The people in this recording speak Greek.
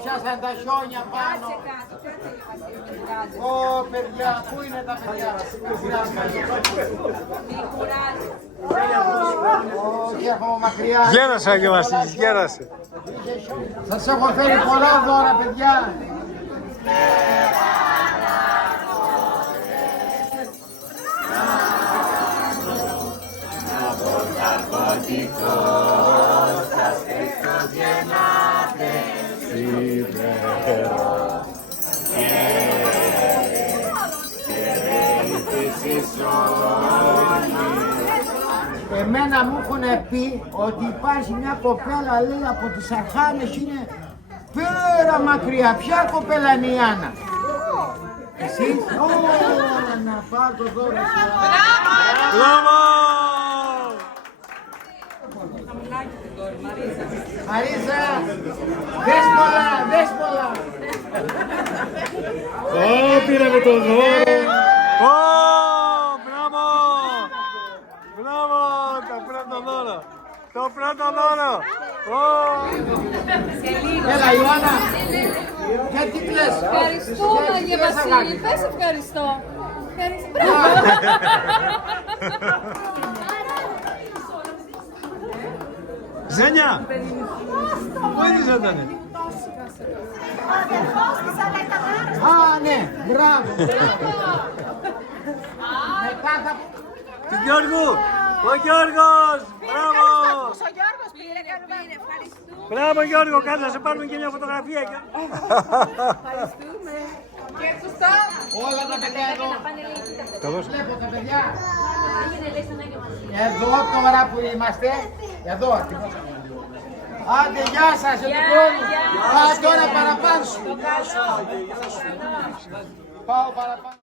πιάσαν τα χιόνια πάνω. Ω, παιδιά, πού είναι τα παιδιά. Όχι, έχουμε μακριά. Γέρασε και Βασίλης, γέρασε. Σας έχω φέρει πολλά δώρα, παιδιά. Εμένα μου έχουν πει ότι υπάρχει μια κοπέλα, λέει, από τις Αρχάνες, είναι πέρα μακριά. Ποια κοπέλα είναι η Άννα? Εσύ? Ωρα, να πάρω το δώρο σου. Μπράβο! Μαρίζα, δες πολλά, δες πολλά. Πήραμε το δώρο. Μπράβο! Μπράβο! Το πρώτο δώρο. Το πρώτο δώρο. Έλα, Ιωάννα. Γιατί κλαις? Ευχαριστώ, Άγιε Βασίλη. Πες ευχαριστώ. Ευχαριστώ. Ζένια! Πού ήτανε? Α, ναι, μπράβο. Μετά θα... Του Γιώργου! Ο Γιώργος! Μπράβο! Ο Γιώργος πήρε, ευχαριστούμε. Μπράβο Γιώργο, κάτσε να σε πάρουμε και μια φωτογραφία. Ευχαριστούμε. Και σωστά. Όλα τα παιδιά εδώ. Τα δώσω. Βλέπω τα παιδιά. Εδώ τώρα που είμαστε. Εδώ ακριβώς. Άντε, γεια σας, σε του χρόνου. Πάω τώρα παραπάνω σου. Πάω παραπάνω.